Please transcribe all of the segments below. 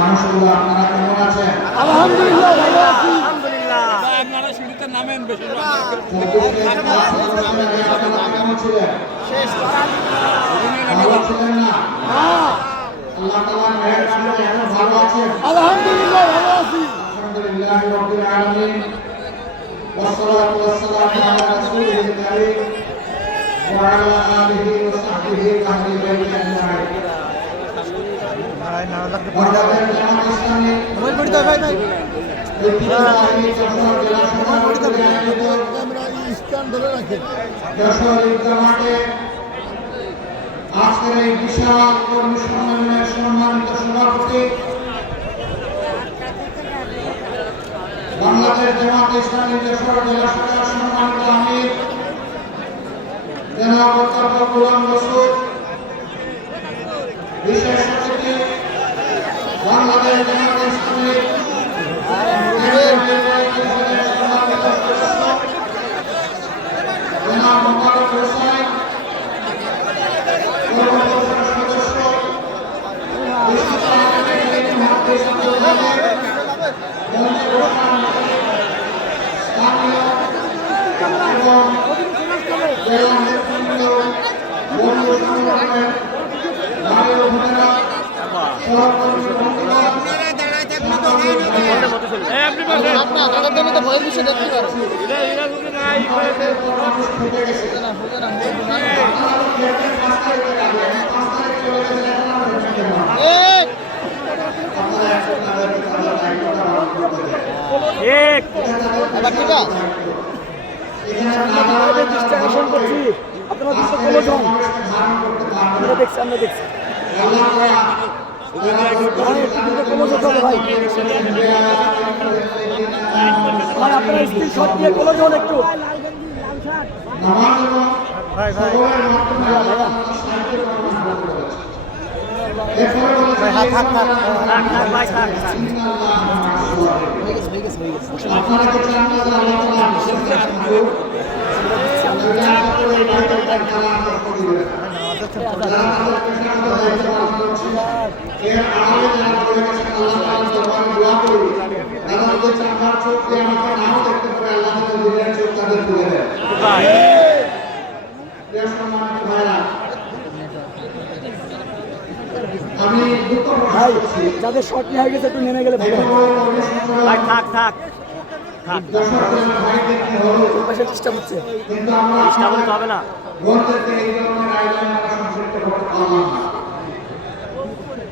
মানুষগুলো আপনারা কেমন আছেন? আলহামদুলিল্লাহ ভালো আছি। আপনারা শুরুতে নামেন বেশি কেমন ছিলেন? ভালো ছিলেন না? আল্লাহ তাআলার মেহেরবানিতে এখন ভালো আছেন? আলহামদুলিল্লাহ ভালো আছি। আলহামদুলিল্লাহ রাব্বিল আলামিন ওয়াসসালাতু ওয়াসসালামু আলা রাসূলিল কারীম ওয়া আলা আলিহি ওয়া সাহবিহি ওয়া আহলি বাইতি আজমাইন। বাংলাদেশ জামাত ইসলামী আজকের এই বিশাল কর্মী সম্মেলনের সম্মানিত সভাপতি বাংলাদেশ জামাত ইসলামী যশোর জেলা শাখার সম্মানিত আমির জনাব অধ্যাপক গোলাম রসুল, বিশেষ অতিথি বাংলাদেশ জামাত ইসলামী জনাব মোবারক হোসেন, সদস্য আপনারা স্ক্রিনশট দিয়ে কোলোজন একটু ভাই যাদের শর্ট নিয়ে হয়ে গেছে একটু নেমে গেলে ভালো হয়। থাক থাক পাশে চেষ্টা করছে চেষ্টা করতে হবে না।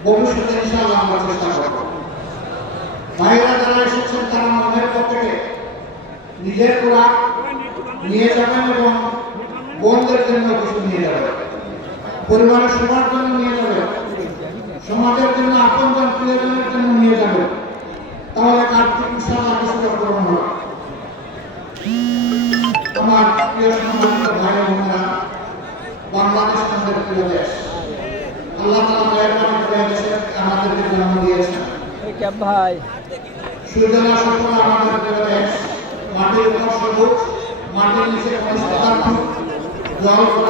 ভবিষ্যতে ইনশাআল্লাহ আমরা চেষ্টা করব। ভাইরা যারা এসেছেন তারা মনের পক্ষে নিজের কোরআন নিয়ে যাবেন এবং বোনদের জন্য কিছু নিয়ে যাবেন, পরিবারের সবার জন্য নিয়ে যাবেন, সমাজের জন্য আপনজন প্রিয়জনের জন্য নিয়ে যাবেন। তাহলে কার্তিক ইনশাআল্লাহ কিছু গ্রহণ হবে। আমার প্রিয় সম্মানিত ভাই বোনেরা, বাংলাদেশ আমাদের প্রিয় দেশ। আল্লাহ তাআলা মেহেরবানি করে দেশে আমাদেরকে জন্ম দিয়েছেন। ভাই সূর্যলা সফল আমাদের প্রিয় দেশ। মাটির উপর সবুজ, মাটির নিচে পদার্থ, জল ফল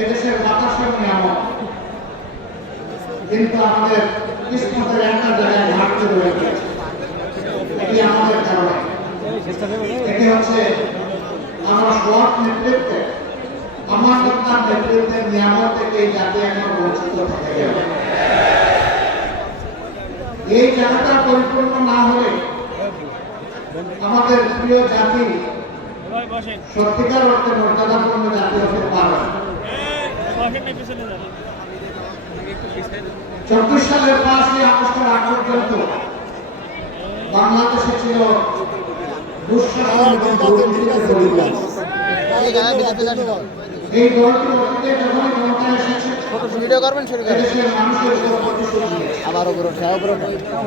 এদেশের বাতাসের নিয়ামক, কিন্তু আমাদের কিসমতের একটা জায়গায় ঘাটতি রয়ে গেছে। এটি আমাদের কারণে, এটি হচ্ছে আমরা সৎ নেতৃত্বে, আমার সত্তার নেতৃত্বের নিয়ামত থেকে এই জাতি এখন বঞ্চিত থেকে গেল। এই জায়গাটা পরিপূর্ণ না হলে আমাদের প্রিয় জাতি সত্যিকার অর্থে মর্যাদাপূর্ণ জাতি হতে পারে। 24 সালের 5ই আগস্টের আগ পর্যন্ত বাংলাদেশে ছিল দুঃশাসন এবং দুর্নীতিতে জড়িত। এই দলটি অতীতে যখনই ক্ষমতায় এসেছে এদেশের মানুষের উপর প্রতিশোধ নিয়েছে।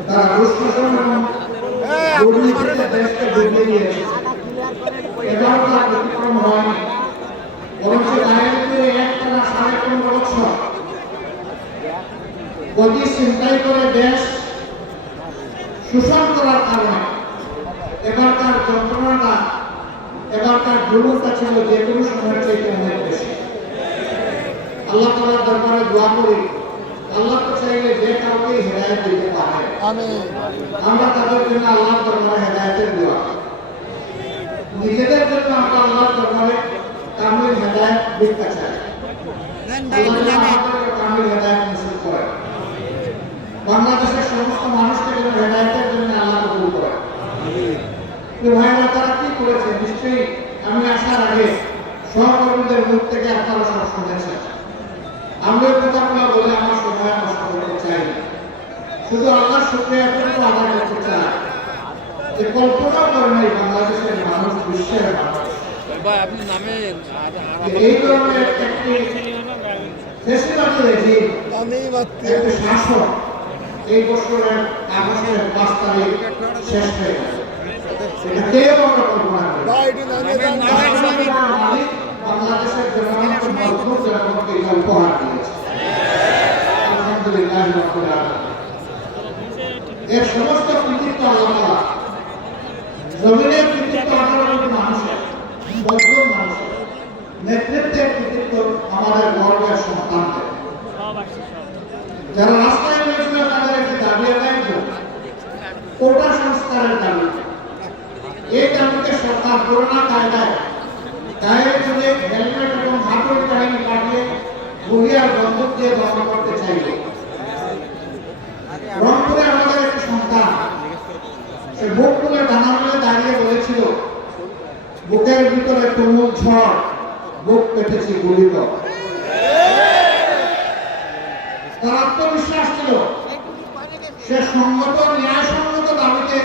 তারা দুঃশাসন এবং দুর্নীতিতে দেশকে ডুবিয়ে দিয়েছে। এটাও তার ব্যতিক্রম হয়নি, বরঞ্চ দাঁড়িয়ে একটানা 15.5 বছর গতি চিন্তাই করে দেশ শোষণ করার কারণে এবারকার যন্ত্রণাটা, এবারকার জুলুমটা ছিল যে কোনো সময়ের চাইতে আল্লাহ তাআলার দরবারে দোয়া করি, আল্লাহ তো চাইলে যে কাউকে হেদায়েত দিতে পারে। আমিন। আমরা তাদের জন্য আল্লাহর দরবারে হেদায়েতের দোয়া করি। নিজেদের জন্য আমরা আল্লাহর দরবারে কামিল হেদায়েত ভিক্ষা চাই। আল্লাহ যেন আমাদেরকে কামিল হেদায়েত নসিব করেন। বাংলাদেশের সমস্ত মানুষকে যেন হেদায়েতের জন্য আল্লাহ কবুল করেন। ভাইরা তারা কি করেছে নিশ্চয়ই আমি আসার আগে সহকর্মীদের মুখ থেকে আপনারা সব শুনেছেন। আমি ওই কথাগুলো বলে আমার সময় নষ্ট করতে চাই না। শুধু আল্লাহর শুকরিয়া এতটুকু আদায় করতে চাই যে কল্পনা করেন এই বাংলাদেশের মানুষ, বিশ্বের মানুষ ভাই আপনি নামেন এই ধরনের একটি ফেসিবাদী রেজিম, একটি শাসন এই বছরের আগস্টের 5 তারিখ শেষ হয়ে গেছে। এটা কেউ আমরা কল্পনা করি বাংলাদেশের জনগণকে মজবুত জনগণকে এটা উপহার দিয়েছে। আলহামদুলিল্লাহ রাব্বিল আলামিন। এর সমস্ত কৃতিত্ব আল্লাহ তাআলা, জমিনের কৃতিত্ব আমাদের মানুষের, মজলুম মানুষের, নেতৃত্বের কৃতিত্ব আমাদের গর্বের সন্তানদের। যারা রাস্তায় নেমেছিল তাদের একটি দাবি আদায় করে কোটা সংস্কারের দাবি। এই দাবিকে সরকার করোনা কায়দায় গায়ে জুড়ে হেলমেট এবং হাতুড়ি বাহিনী পাঠিয়ে গুলি আর বন্দুক দিয়ে দমন করতে চাইবে। রংপুরে আমাদের একটি সন্তান সে বুক তুলে ডানা মেলে দাঁড়িয়ে বলেছিল, বুকের ভিতরে তুমুল ঝড়, বুক পেতেছি গুলি কর। তার আত্মবিশ্বাস ছিল সে সঙ্গত ন্যায়সঙ্গত দাবিতে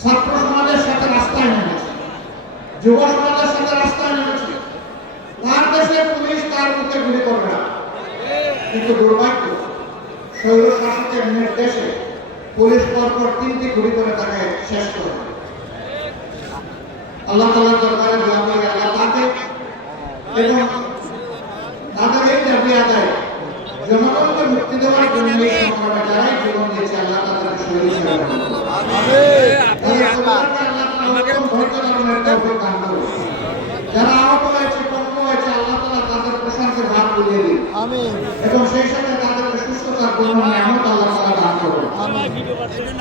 ছাত্র সমাজের সাথে রাস্তায় নেমেছে, যুব সমাজের সাথে রাস্তায় নেমেছে। তার দেশে পুলিশ তার মুখে গুলি করবে না, কিন্তু দুর্ভাগ্য স্বৈর শাসকের নির্দেশে পুলিশ পরপর 3টি গুলি করে তাকে শেষ করে। আল্লাহ তাআলার দরবারে দোয়া করি আল্লাহ তাকে এবং তাদের এই দাবি আদায় জনগণকে মুক্তি দেওয়ার জন্য এই সংগ্রামে যারাই জীবন দিয়েছে আল্লাহ তাদেরকে শহীদ হিসেবে যারা আহত হয়েছে, পঙ্গু হয়েছে, আল্লাহ তাআলা তাদের প্রশান্তির হাত বুলিয়ে দিন এবং সেই সাথে তাদেরকে সুস্থতার পূর্ণ নিয়ামত আল্লাহ তাআলা দান করুন।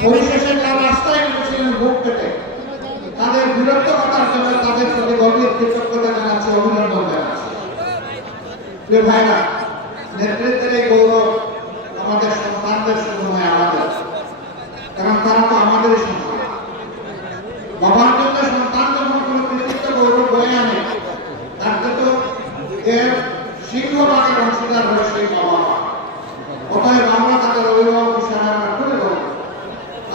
পরিশেষে যারা রাস্তায় নেমেছিলেন বুক পেতে, তাদের বীরত্বতার জন্য তাদের প্রতি গভীর কৃতজ্ঞতা জানাচ্ছি, অভিনন্দন জানাচ্ছি। প্রিয় ভাইরা, নেতৃত্বের এই গৌরব আমাদের সন্তানদের শুধু নয়, আমাদের, কারণ তারা তো আমাদেরই সন্তান। বাবার জন্য সন্তান যখন কোনো কৃতিত্ব গৌরব বয়ে আনে, তাকে তো এর সিংহভাগের অংশীদার হয় সেই বাবা মা। অতএব আমরা তাদের অভিভাবক হিসাবে আমরা খুলে দেবো।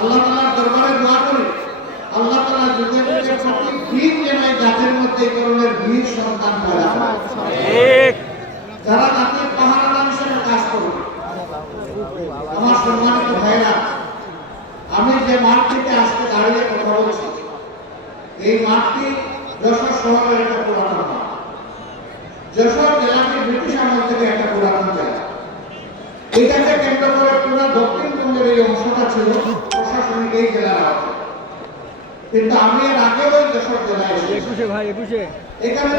আল্লাহ তাআলার দরবারে দোয়া করি, আল্লাহ তাআলা যুগে যুগে প্রতি বীর যেন এই জাতির মধ্যে এই ধরনের বীর সন্তান পয়দা করেন, যারা জাতির পাহারাদার হিসেবে কাজ করবে। আমার সম্মানিত ভাইরা, আমি যে মাঠটিতে আজকে দাঁড়িয়ে কথা বলছি, এই মাঠটি যশোর শহরের একটা পুরাতন মাঠ। যশোর জেলাটি ব্রিটিশ আমল থেকে একটা পুরাতন জেলা। এটাকে কেন্দ্র করে পুরো দক্ষিণবঙ্গের এই অংশটা ছিল প্রশাসনিক এই জেলার আওতায়। কিন্তু আমি এর আগেও ওই যশোর জেলায় এসেছি। এখানে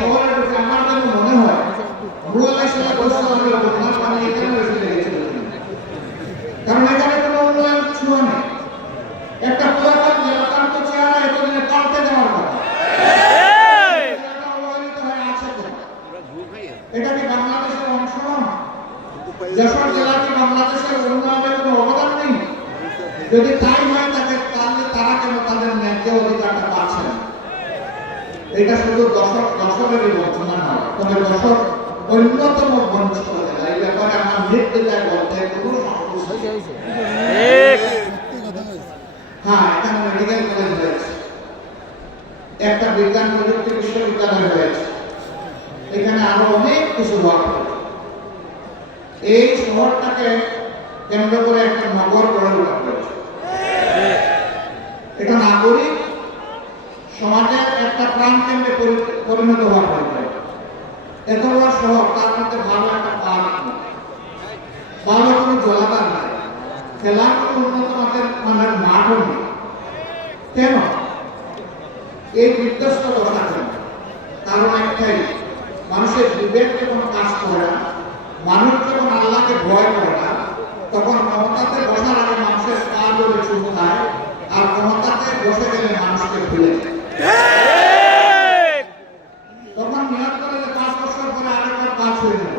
শহরে ঢুকে আমার যেন মনে হয় কারণ এখানে কোনো উন্নয়ন ছোঁয়া নেই। একটা পুরাতন জেলা, তার তো চেহারা এতদিনে পাল্টে দেওয়ার কথা। এটা কি বাংলাদেশের অংশ নয়? যশোর জেলা কি বাংলাদেশের উন্নয়নের কোনো অবদান নেই? যদি তাই হয় থাকে, তাহলে তারা কেন তাদের ন্যায্য অধিকারটা পাচ্ছে না? এটা শুধু দশকেরই বঞ্চনা নয়, তবে দশক অন্যতম বঞ্চিত জেলা। এই ব্যাপারে আমার নির্দ্বিধায় বলতে কোনো সংকোচ নেই। হ্যাঁ, এখানে মেডিকেল কলেজ হয়েছে, একটা বিজ্ঞান প্রযুক্তি বিশ্ববিদ্যালয় হয়েছে, এখানে আরো অনেক কিছু হওয়া। এই শহরটাকে কেন্দ্র করে একটা নগর গড়ে ওঠা হয়েছে। এটা নাগরিক সমাজের একটা প্রাণ কেন্দ্রে পরিণত হওয়া হয়েছে। এত বড় শহর, তার মধ্যে ভালো একটা পার্ক নেই, ভালো কোনো জলাধার নেই, খেলার কোনো উন্নত মানের মাঠও নেই। কেন এই বিধ্বস্ত দশা? কেন? কারণ একটাই, মানুষের মানুষের বিবেক যখন কাজ করে না, মানুষ যখন আল্লাহকে ভয় করে না, তখন ক্ষমতাতে বসার আগে মানুষের পা ধরে চুপ খায়, আর ক্ষমতাতে বসে গেলে মানুষকে ভুলে যায়। তখন নিয়োগ করে যে 5 বছর পরে আরেকবার কাজ হয়ে যাবে,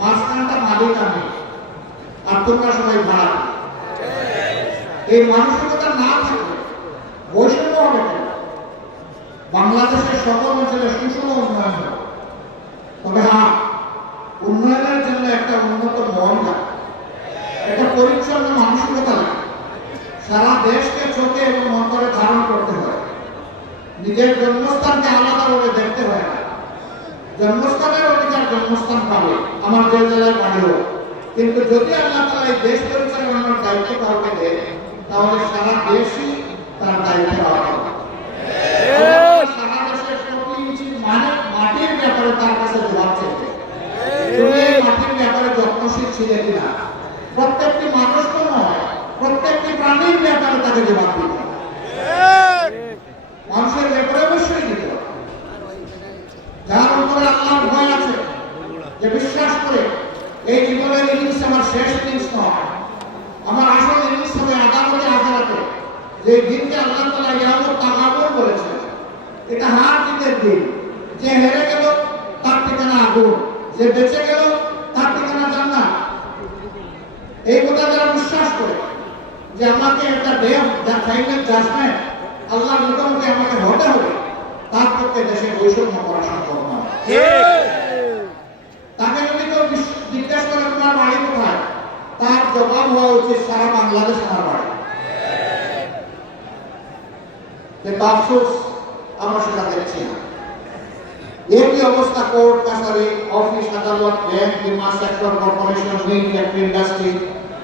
মাঝখানটা মালিক আমি আর তোমরা সবাই ভাড়া। এই মানসিকতা না থাকলে বৈষম্য হবে কেন? বাংলাদেশের সকল অঞ্চলে সুষম উন্নয়ন হবে। তবে হ্যাঁ, উন্নয়নের জন্য একটা উন্নত মন লাগে, একটা পরিচ্ছন্ন মানসিকতা লাগে। সারা দেশকে চোখে এবং অন্তরে ধারণ করতে হয়। নিজের জন্মস্থানকে আলাদাভাবে দেখতে হয় না। জন্মস্থানের অধিকার জন্মস্থান পাবে, আমার যে জেলায় বাড়ি হোক। কিন্তু যদি আল্লাহ তাআলা এই দেশ পরিচালনার দায়িত্ব কাউকে দেয়, তাহলে সারা দেশই তার দায়িত্ব পাওয়া হবে। সারা দেশের প্রতি ইঞ্চি মাটির ব্যাপারে তার কাছে জবাব চাইবে। তুমি এই মাটির ব্যাপারে যত্নশীল ছিলে কিনা? প্রত্যেকটি মানুষ তো নয়, প্রত্যেকটি প্রাণীর ব্যাপারে তাকে জবাব দিতে হবে। মানুষের ব্যাপারে অবশ্যই দিতে হবে। যার উপরে আল্লাহর ভয় আছে, যে বিশ্বাস করে এই জীবনের ইনিংস আমার শেষ ইনিংস নয়, আমার আসল ইনিংস হবে আদালতে আখেরাতে, যে দিনকে আল্লাহ তাআলা ইয়ামুত তাগাবুন বলেছেন। এটা হার জিতের দিন। যে হেরে গেল তার ঠিকানা আগুন, যে বেঁচে গেল তার ঠিকানা জান্নাত। এই কথা যারা বিশ্বাস করে যে আমাকে একটা day of the final judgement আল্লাহর মুখোমুখি আমাকে হতে হবে, তার পক্ষে দেশে বৈষম্য করা সম্ভব নয়। তাকে যদি কেউ জিজ্ঞাসা করে তোমার বাড়ি কোথায়, তার জবাব হওয়া উচিত সারা বাংলাদেশ আমার বাড়ি। কিন্তু আফসোস আমরা সেটা দেখছি না। একই অবস্থা কোর্ট কাছারি, অফিস আদালত, ব্যাংক, বীমা সেক্টর, কর্পোরেশন, মিল, ফ্যাক্টরি, ইন্ডাস্ট্রি,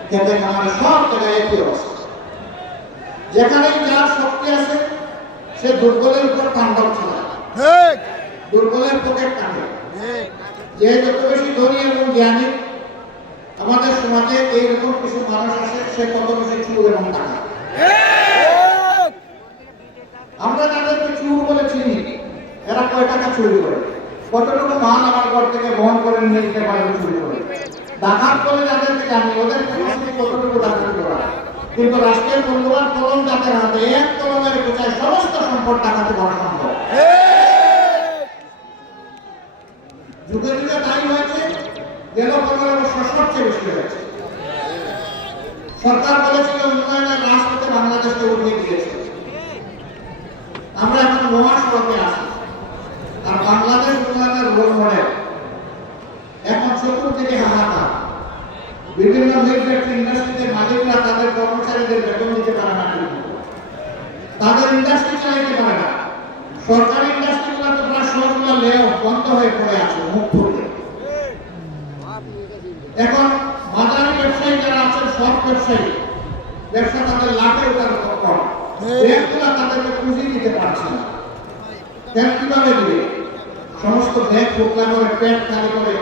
খেতে খামারে সব জায়গায় একই অবস্থা। যেখানেই যার শক্তি আছে সে দুর্বলের উপর তাণ্ডব চালায়, দুর্বলের পকেট কাটে। যে যত বেশি ধনী এবং জ্ঞানী আমাদের সমাজে এইরকম কিছু মানুষ আছে, সে তত বেশি চুর এবং টাকা। আমরা যাদেরকে চুর বলে চিনি, এরা কয় টাকা চুরি করে, কতটুকু মাল আমার ঘর থেকে বহন করে নিয়ে যেতে পারে চুরি করে। ডাকাত বলে যাদেরকে জানি, ওদের কতটুকু ডাকাতি করা। কিন্তু রাষ্ট্রের মূল্যবান কলম যাদের হাতে, এক কলমের কোথায় সমস্ত সম্পদ ডাকাতি করা সম্ভব। যুগে যুগে তাই হয়েছে, গেল 15 বছর সবচেয়ে বেশি হয়েছে। সরকার বলেছিল উন্নয়নের রাজপথে বাংলাদেশকে উঠিয়ে দিয়েছে। আমরা এখন মহাসড়কে আছি, আর বাংলাদেশ উন্নয়নের রোল মডেল। এখন চতুর্দিকে হাহাকার। বিভিন্ন ইন্ডাস্ট্রিতে মালিকরা তাদের কর্মচারীদের বেতন দিতে পারে না, তাদের ইন্ডাস্ট্রি চালাইতে পারে না। সরকারি ইন্ডাস্ট্রিগুলো তো প্রায় সবগুলো লেআউট বন্ধ হয়ে পড়ে আছে মুখ ফুটে। এখন মাঝারি ব্যবসায়ী যারা আছেন, সব ব্যবসায়ী ব্যবসা তাদের লাভে ওঠার কম, ব্যাংকগুলো তাদেরকে পুঁজি দিতে পারছে না। ব্যাংক কিভাবে দিবে? সমস্ত ব্যাংক ফোকলা করে, পেট খালি করে,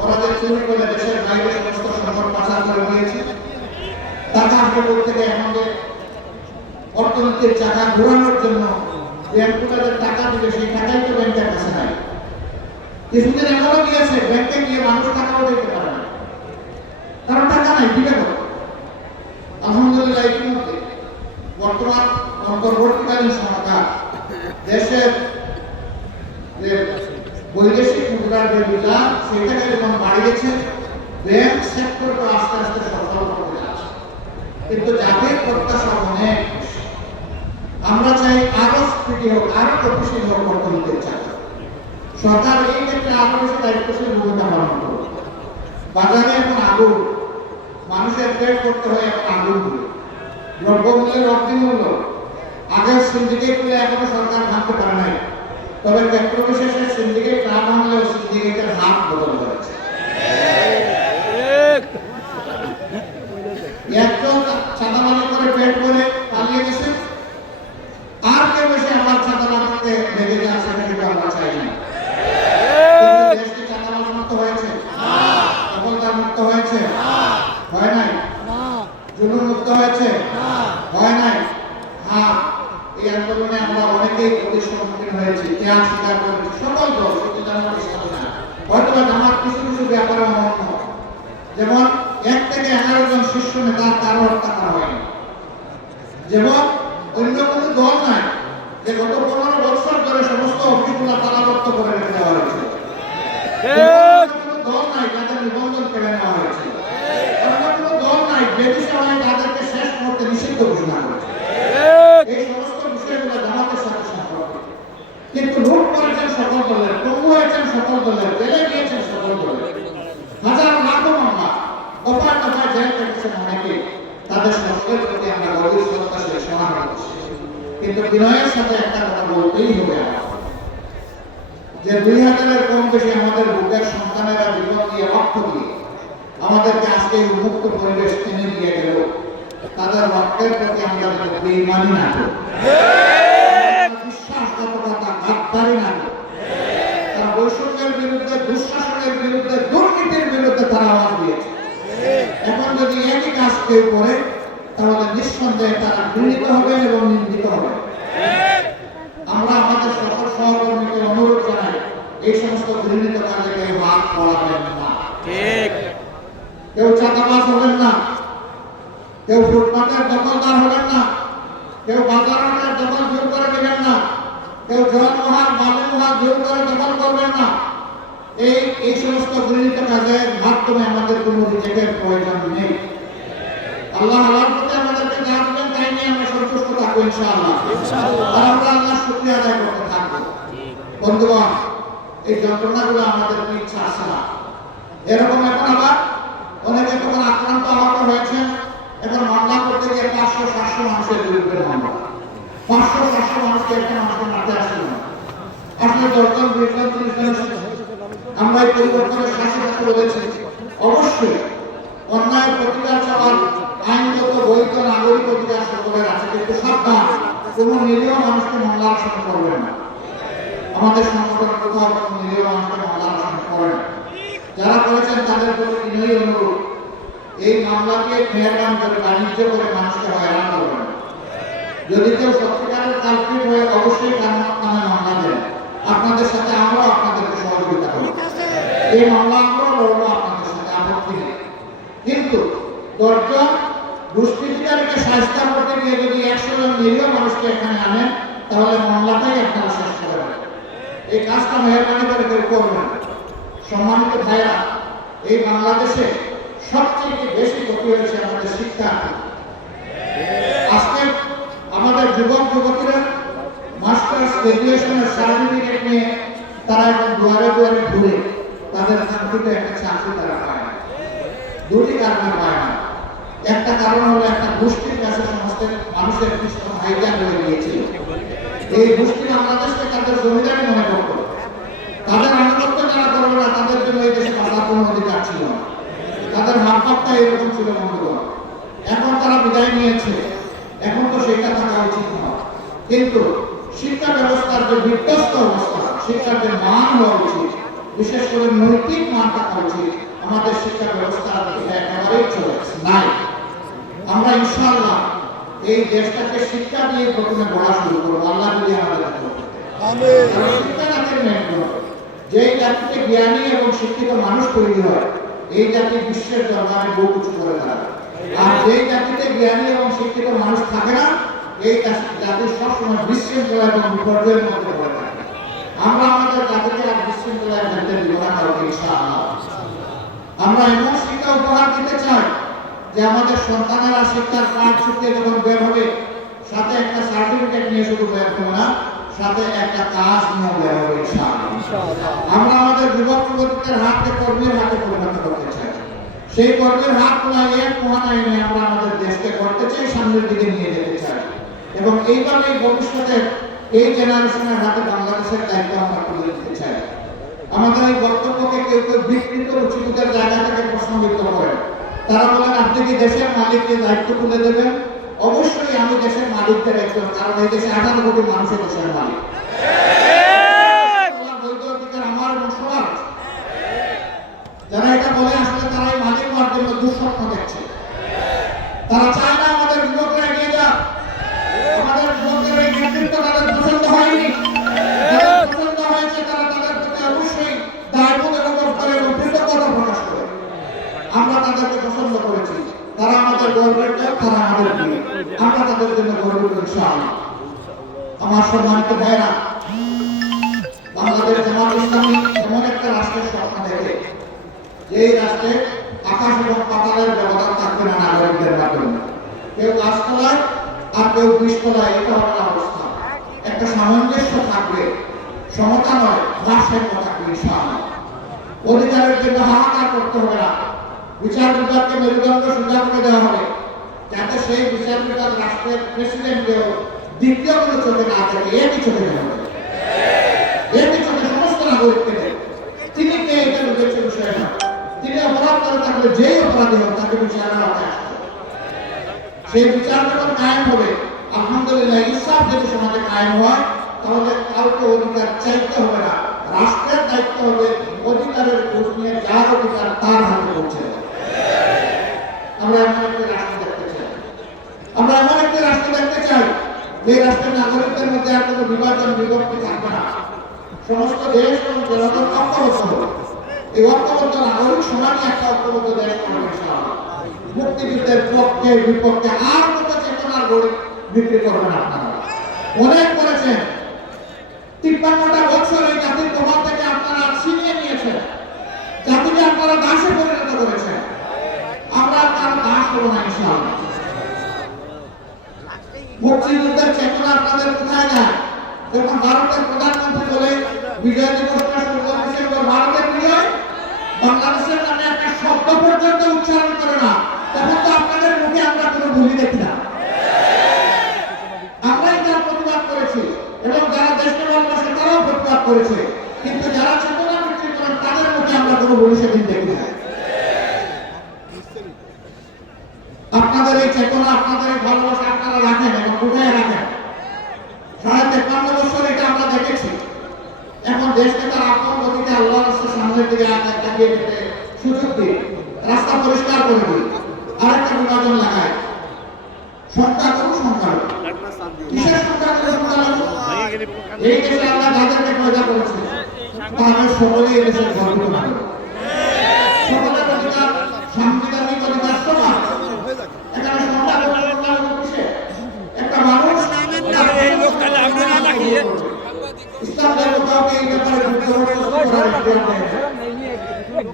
ওরা চুরি করে দেশের বাইরে সমস্ত সম্পদ পাচার করে নিয়েছে। টাকা আসবে থেকে আমাদের অর্থনীতির চাকা ঘোরানোর জন্য ব্যাংকগুলোদের টাকা দিবে, সেই টাকাই তো ব্যাংকের কাছে নাই। কিছুদিন এমনও গিয়েছে ব্যাংকে গিয়ে মানুষ টাকাও দিতে পারে না, কারণ টাকা নাই, দিবে কত? আলহামদুলিল্লাহ ইতিমধ্যে বর্তমান অন্তর্বর্তীকালীন সরকার দেশের যে বৈদেশিক মুদ্রার যে রিজার্ভ সেটাকে যখন বাড়িয়েছে, ব্যাংক সেক্টরকে আস্তে আস্তে সফল করতে যাচ্ছে। কিন্তু যাদের প্রত্যাশা অনেক, আমরা চাই আরো স্ফীতি হোক, আরো গতিশীল হোক অর্থনীতির চাই। সরকার এই ক্ষেত্রে আরো বেশি দায়িত্বশীল ভূমিকা পালন করবে। বাজারে এখন আগুন, মানুষের পেট করতে হয় এখন আগুন দিয়ে। দ্রব্যমূল্যের অগ্নিমূল্য আগের সিন্ডিকেটগুলো এখনো সরকার ভাঙতে পারে নাই। তবে ক্ষেত্র বিশেষে সিন্ডিকেট না ভাঙলেও সিন্ডিকেটের হাত বদল হয়েছে। একজন চাঁদাবাজি করে পেট করে পালিয়ে গেছে, আর কেউ বেশি আমার চাঁদাবাজিতে লেগে যায়, সেটা কিন্তু আমরা চাই না। দেশ কি চাঁদাবাজি মুক্ত হয়েছে? সফলতা মুক্ত হয়েছে? হয় নাই। জুলুম মুক্ত হয়েছে? হয় নাই। এই আন্দোলনে আমরা অনেকেই ক্ষতির সম্মুখীন হয়েছি, ত্যাগ স্বীকার করেছি, সকল দল জামাতের সাথে না, হয়তো জামাত কিছু কিছু ব্যাপারে অনন্য, যেমন 1 থেকে 11 জন শীর্ষ নেতার কারো হত্যা করা হয়নি, যেমন অন্য কোনো দল নাই যে গত 15 বছর ধরে সমস্ত অফিসগুলো তালাবদ্ধ করে রেখে দেওয়া হয়েছে, কোনো দল নাই যাদের নিবন্ধন কেড়ে নেওয়া হয়েছে, অন্য কোনো দল নাই যে বিষয়ে তাদেরকে শেষ করতে নিষিদ্ধ ঘোষণা করেছে। এই সমস্ত বিষয়গুলো জামাতের সাথে সম্পর্কিত, কিন্তু লুট করেছেন সকল দলের, তবু হয়েছেন সকল দলের, জেলে গিয়েছেন সকল দলের, হাজার লাখো মামলা, দফায় দফায় জেল কেটেছেন অনেকে, তাদের সকলের প্রতি আমরা গভীর শ্রদ্ধাশীল সমাদর করছি। কিন্তু বিনয়ের সাথে একটা কথা বলতেই হবে আমার, যে 2000-এর কম বেশি আমাদের বুকের সন্তানেরা জীবন দিয়ে রক্ত দিয়ে আমাদেরকে আজকে উন্মুক্ত পরিবেশ এনে দিয়ে গেল, তাদের রক্তের প্রতি আমরা যদি বেঈমানি না করি, বিশ্বাসঘাতকতা, গাদ্দারি না করি, তারা বৈষম্যের বিরুদ্ধে, দুঃশাসনের বিরুদ্ধে, দুর্নীতির বিরুদ্ধে তারা আওয়াজ দিয়েছে। এখন যদি একই কাজ কেউ করে, তাহলে নিঃসন্দেহে তারা ঘৃণিত হবেন এবং নিন্দিত হবেন। আমরা আমাদের সকল সহকর্মীকে অনুরোধ জানাই, এই সমস্ত ঘৃণিত কাজে কেউ হাত পড়াবেন না, কেউ চাঁদাবাজ হবেন না, কেউ ফুটপাতের দখলদার হবেন না, কেউ বাজারের দখল জোর করে দেবেন না, কেউ জলমহাল বালুমহাল জোর করে দখল করবেন না। এই সমস্ত ঘৃণিত কাজের মাধ্যমে আমাদের কোনো রিজেক্টের প্রয়োজন নেই। আল্লাহ আল্লাহর প্রতি আমাদেরকে যা দিবেন তাই নিয়ে আমরা সন্তুষ্ট থাকবো ইনশাআল্লাহ। আর আমরা আল্লাহর শুকরিয়া আদায় করতে থাকবো। বন্ধুগণ, এই যন্ত্রণাগুলো আমাদের ইচ্ছা আসে না। এরকম এখন আবার অনেকে তখন আক্রান্ত আহত হয়েছে, এখন মামলা করতে গিয়ে 500-700 মানুষের বিরুদ্ধে মামলা, 500-700 মানুষকে একটা মানুষকে মারতে আসে না, আসলে 10 জন 20 জন 30 জন। আমরা এই পরিবর্তনের সাথে সাথে বলেছি, অবশ্যই অন্যায় প্রতিকার চাওয়ার আইনগত বৈধ নাগরিক অধিকার সকলের আছে, কিন্তু সাবধান, কোনো নিরীহ মানুষকে মামলার আসামি করবেন না। আমাদের সংগঠন কোথাও কোনো নিরীহ মানুষকে মামলার আসামি করে না। যারা করেছেন তাদের প্রতি বিনয়ী অনুরোধ, এই মামলাকে মেহরবান করে বাণিজ্য করে মানুষকে হয়রান করবেন না। যদি কেউ সত্যিকারের কালপিট হয়ে অবশ্যই নামে মামলা দেন, আপনাদের সাথে আমরাও আপনাদেরকে সহযোগিতা করব। এই মামলা আমরাও লড়বো আপনাদের সাথে, আপত্তি নেই। কিন্তু 10 জন দুষ্কৃতিকারীকে শাস্তি করতে গিয়ে যদি 100 জন নিরীহ মানুষকে এখানে আনেন, তাহলে মামলাটাই আপনারা শেষ করে দেবেন। এই কাজটা মেহরবানি করে কেউ করবেন। সম্মানিত ভাইরা, এই বাংলাদেশে সবচেয়ে বেশি ক্ষতি হয়েছে আমাদের শিক্ষা। আজকে আমাদের যুবক যুবতীরা মাস্টার্স গ্রাজুয়েশনের সার্টিফিকেট নিয়ে তারা এখন দুয়ারে দুয়ারে ঘুরে তাদের কাঙ্ক্ষিত একটা চাকরি তারা পায় না। দুটি কারণে পায় না। একটা কারণ হলো একটা গোষ্ঠীর কাছে সমস্ত মানুষের কৃষ্ণ হাইজ্যাক হয়ে গিয়েছিল। এই গোষ্ঠী বাংলাদেশকে তাদের জমিদারি মনে করত, তাদের আনুগত্য যারা করবে না তাদের জন্য এই দেশে বাঁচার কোনো অধিকার ছিল না। তাদের ভাবভাবটা এরকম ছিল বন্ধুগণ। এখন তারা বিদায় নিয়েছে, এখন তো সেটা থাকা উচিত নয়। কিন্তু শিক্ষা ব্যবস্থার যে বিধ্বস্ত অবস্থা, শিক্ষার যে মান হওয়া উচিত, বিশেষ করে নৈতিক মান থাকা উচিত, আমাদের শিক্ষা ব্যবস্থা একেবারেই চলে নাই। আমরা ইনশাআল্লাহ এই দেশটাকে শিক্ষা দিয়ে প্রথমে গড়া শুরু করবো, আল্লাহ যদি আমাদের শিক্ষা জাতির মেরুদণ্ড। যেই জাতিতে জ্ঞানী এবং শিক্ষিত মানুষ তৈরি হয়, এই জাতি বিশ্বের দরবারে বুক উঁচু করে দাঁড়ায়। আর যেই জাতিতে জ্ঞানী এবং শিক্ষিত মানুষ থাকে না, এই জাতি সবসময় বিশৃঙ্খলা এবং বিপর্যয়ের মধ্যে পড়ে থাকে। আমরা আমাদের জাতিকে আর বিশৃঙ্খলায় ফেলতে দিব না কাউকে ইনশাআল্লাহ। আমরা এমন শিক্ষা উপহার দিতে চাই যে আমাদের সন্তানেরা শিক্ষার পাঠ শিখতে যখন বের হবে, সাথে একটা সার্টিফিকেট নিয়ে শুধু বের হবে না, সাথে একটা কাজ নিয়ে বের হবে ইনশাআল্লাহ। আমরা আমাদের যুবক যুবতীদের হাতকে কর্মীর হাতে পরিণত করতে চাই। সেই কর্মীর হাত তোলায় এক মহানায় নিয়ে আমরা আমাদের দেশকে করতে চাই, সামনের দিকে নিয়ে যেতে চাই। এবং এইভাবে ভবিষ্যতে এই জেনারেশনের হাতে বাংলাদেশের দায়িত্ব আমরা তুলে দিতে চাই। আমাদের এই বক্তব্যকে কেউ কেউ বিকৃত রুচিবোধের জায়গা থেকে প্রশ্নবিদ্ধ করেন। তারা বলেন, আপনি কি দেশের মালিককে দায়িত্ব তুলে দেবেন? অবশ্যই আমি দেশের মালিকদের একজন, কারণ এই দেশে 18 কোটি মানুষের দেশের মালিক। বৈধ অধিকার আমার এবং সবার। যারা এটা বলে আসলে তারা এই মালিক হওয়ার জন্য দুঃস্বপ্ন দেখছে। তারা চায় না আমাদের যুবকরা এগিয়ে যাক। আমাদের যুবকদের এই নেতৃত্ব তাদের পছন্দ হয়নি। যাদের পছন্দ হয়েছে তারা তাদের প্রতি অবশ্যই আমরা তাদের জন্য গর্বিত ইনশাআল্লাহ। আমার সম্মানিত ভাইরা, বাংলাদেশ জামাত ইসলামী এমন একটা রাষ্ট্রের স্বপ্ন দেখে এই রাষ্ট্রে আকাশ এবং পাতালের ব্যবধান থাকবে না নাগরিকদের মাধ্যমে। কেউ গাছতলায় আর কেউ বিষতলায়, এটা হবে না অবস্থা। একটা সামঞ্জস্য থাকবে, সমতা নয় ভারসাম্য থাকবে ইনশাআল্লাহ। অধিকারের জন্য হাহাকার করতে হবে না, বিচার বিভাগকে মেরুদণ্ড সোজা করে দেওয়া হবে, যাতে সেই বিচার বিভাগ রাষ্ট্রের প্রেসিডেন্টকেও দ্বিতীয় কোনো চোখে না থাকে, একই চোখে দেওয়া হবে, একই চোখে সমস্ত নাগরিককে দেয়। তিনি কে এটা বুঝেছে বিষয় না, তিনি অপরাধ করে থাকলে যেই অপরাধী হোক তাকে বিচারের আওতায় আসতে হবে। সেই বিচার যখন কায়েম হবে, আলহামদুলিল্লাহ, ইনসাফ যদি সমাজে কায়েম হয়, তাহলে কাউকে অধিকার চাইতে হবে না, রাষ্ট্রের দায়িত্ব হবে অধিকারের খোঁজ নিয়ে যার অধিকার তার হাতে পৌঁছে দেওয়া। আমরা এমন একটি রাষ্ট্র দেখতে চাই, আমরা এমন একটি রাষ্ট্র দেখতে চাই যে রাষ্ট্রের নাগরিকদের মধ্যে আর কোনো বিভাজন বিভক্তি থাকবে না। সমস্ত দেশ এবং জনগণ ঐক্যবদ্ধ হবে। এই ঐক্যবদ্ধ নাগরিক সমাজই একটা ঐক্যবদ্ধ দেশ করবে ইনশাআল্লাহ। মুক্তিযুদ্ধের পক্ষে বিপক্ষে আর কোনো চেতনার গড়ি বিক্রি করবেন আপনারা। অনেক করেছেন, 53টা বছর এই জাতির প্রভাব থেকে আপনারা ছিনিয়ে নিয়েছেন, জাতিকে আপনারা দাসে পরিণত করেছেন। আমরা তার দাস হব না ইনশাআল্লাহ। মুক্তিযুদ্ধের চেতনা আপনাদের কোথায় যায়? যখন ভারতের প্রধানমন্ত্রী বলে বিজয় দিবসটা 16 ডিসেম্বর ভারতের বিজয়, বাংলাদেশের নামে একটা শব্দ পর্যন্ত উচ্চারণ করে না, তখন তো আপনাদের মুখে আমরা কোনো ভুলি দেখি না। আমরাই তার প্রতিবাদ করেছি এবং যারা দেশকে ভালোবাসে তারাও প্রতিবাদ করেছে, কিন্তু যারা চেতনা বিক্রি করেন তাদের মুখে আমরা কোনো ভুলি সেদিন দেখি না। আপনাদের এই চেতনা, আপনাদের এই ভালোবাসা আপনারা রাখেন এবং কোথায় রাখেন? 53 বছর এটা আমরা দেখেছি। এখন দেশকে তার আপন গতিতে আল্লাহ রাস্তার সামনের দিকে তাকিয়ে যেতে সুযোগ দিই, রাস্তা পরিষ্কার করে দিই, আরেকটা বিভাজন লাগায় সংখ্যা করুন, সংখ্যা কিসের সংখ্যা করে এই দেশে আমরা যাদেরকে পয়দা করেছি তাদের সকলেই এই দেশের গর্বিত নাগরিক। সকলের অধিকার, সাংবিধানিক অধিকার সমান। এখানে সংখ্যা একটা মানুষ ইসলাম ধর্ম কাউকে এই ব্যাপারে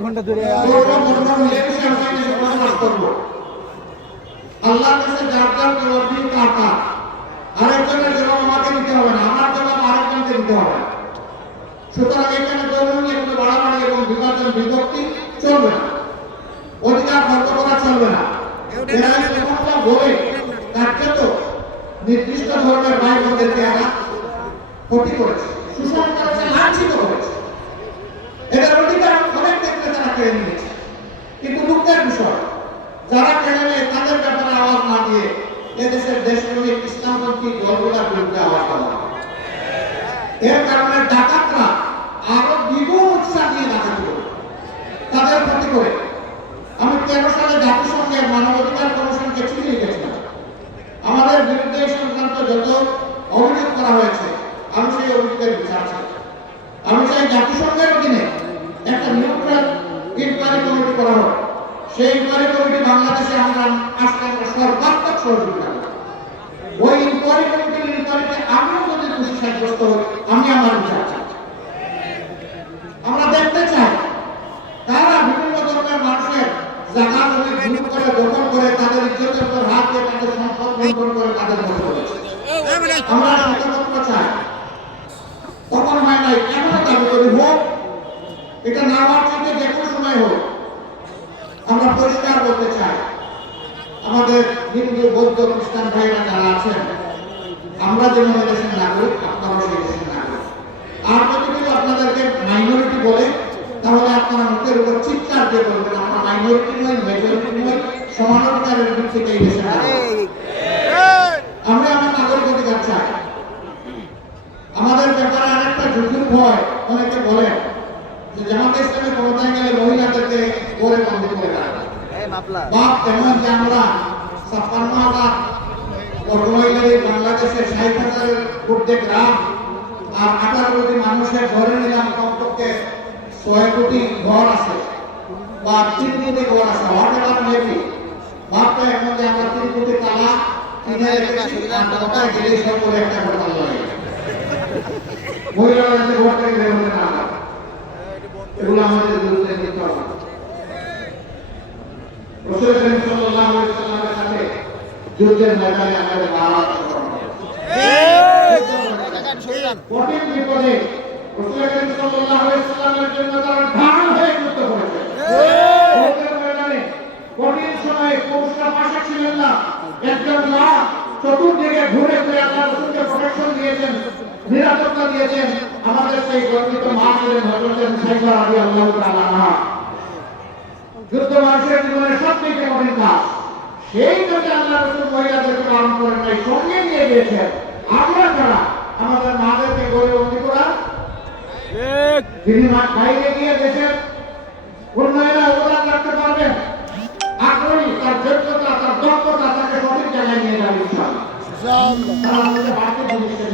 ঘন্টা ধরে আল্লাহর কাছে যার যার জবাব দিন কাকা, আরেকজনের জবাব আমাকে দিতে হবে না, আমার জবাব আরেকজনকে দিতে হবে না। সুতরাং এখানে জরুরি কোনো বাড়াবাড়ি এবং বিভাজন বিভক্তি চলবে না, অধিকার খর্ব করা চলবে না। এরা বলে কার্যত নির্দিষ্ট ধর্মের ভাই বোনদেরকে এরা ক্ষতি করেছে, শোষণ করেছে, লাঞ্ছিত করেছে। এদের অধিকার অনেক ক্ষেত্রে তারা কেড়ে নিয়েছে। কিন্তু দুঃখের বিষয়, যারা কেড়ে নেয় তাদের ব্যাপারে আওয়াজ না দিয়ে এদেশের দেশপ্রেমিক ইসলামপন্থী দলগুলোর বিরুদ্ধে আওয়াজ দেওয়া। এর কারণে ডাকাতরা আরো দ্বিগুণ উৎসাহ নিয়ে ডাকাতি করে, তাদের ক্ষতি করে। আমি 13 সালে জাতিসংঘের মানবাধিকার কমিশনকে চিঠি লিখেছিলাম। আমাদের বিরুদ্ধে এই সংক্রান্ত যত অভিযোগ করা হয়েছে, আমি সেই অভিযোগের বিচার চাই। আমি চাই জাতিসংঘের অধীনে একটা নিউট্রাল ইনকোয়ারি কমিটি করা হোক। সেই ইনকোয়ারি কমিটি বাংলাদেশে আমরা আসলে সর্বাত্মক সহযোগিতা করি। ওই ইনকোয়ারি কমিটির ইনকোয়ারিতে আমিও যদি দোষী সাব্যস্ত হই, আমি আমার বিচার চাই। আমরা দেখতে চাই তারা বিভিন্ন ধরনের মানুষের জায়গা জমি লুট করে, দখল করে, তাদের ইজ্জতের উপর হাত দিয়ে তাদের সম্পদ লুণ্ঠন করে তাদের দখল করেছে। আমরা সতর্ক চাই, তখন হয় নাই এখনো দাবি করি হোক, এটা না হওয়ার জন্য যে কোনো সময় হোক। আমরা পরিষ্কার বলতে চাই, আমাদের হিন্দু বৌদ্ধ খ্রিস্টান ভাইরা যারা আছেন, আমরা যেমন দেশের নাগরিক, আপনারাও সেই দেশের নাগরিক। আর যদি কেউ আপনাদেরকে মাইনরিটি বলে, তাহলে আপনারা মুখের উপর চিৎকার দিয়ে বলবেন আমরা মাইনরিটি নই, মেজরিটি নই, সমানাধিকারের ভিত্তিতে এই দেশের নাগরিক। আমরা আমার নাগরিক অধিকার চাই। আমাদের ব্যাপারে আরেকটা ঝুঁকির ভয় অনেকে বলেন যে জামাতে ইসলামী ক্ষমতায় গেলে মহিলাদেরকে করে বন্ধ করে দেয়। বাপ তেমন যে আমরা 56,000 মহিলাদের বাংলাদেশে 60,000-এর ঊর্ধ্বে গ্রাম আর 18 কোটি মানুষের ঘরে নিলাম, কমপক্ষে 6 কোটি ঘর আছে বা 3 কোটি ঘর আছে, হোয়াট এভার মেবি। বাপ তো এখন যে আমরা 3 কোটি তালা কিনে রেখেছি কথা গেলে সব করে একটা কথা লাগে মহিলারা যাতে ভোট থেকে বের হতে না পারে এগুলো আমাদের বিরুদ্ধে নিতে হবে রাসূল করিম সাল্লাল্লাহু আলাইহি ওয়াসাল্লামের সাথে যুদ্ধের ময়দানে আমাদের মহারাজ কঠিন বিপদে রাসূল করিম সাল্লাল্লাহু আলাইহি ওয়াসাল্লামের জন্য তারা ঢাল হয়ে যুদ্ধ করেছে যুদ্ধের ময়দানে কঠিন সময়ে পুরুষরা পাশে ছিলেন না একজন মা চতুর্দিকে ঘুরে ঘুরে আল্লাহ রাসূলকে প্রোটেকশন দিয়েছেন নিরাপত্তা দিয়েছেন আমাদের সেই গর্বিত মা ছিলেন হযরত সাইবা রাদিয়াল্লাহু তাআলা আনহা যুদ্ধ মানুষের জীবনের সবথেকে কঠিন কাজ সেই কাজে আল্লাহ রাসূল মহিলাদেরকে পালন করেন নাই সঙ্গে নিয়ে গিয়েছেন আমরা যারা আমাদের মাদেরকে গড়ে বন্দী করা যিনি বাইরে গিয়ে দেশের উন্নয়নে অবদান রাখতে পারবেন আগ্রহী তার যোগ্যতা তার দক্ষতা তাকে সঠিক জায়গায় নিয়ে যাবে ইনশাআল্লাহ তারা আমাদের বাড়তি জিনিসটা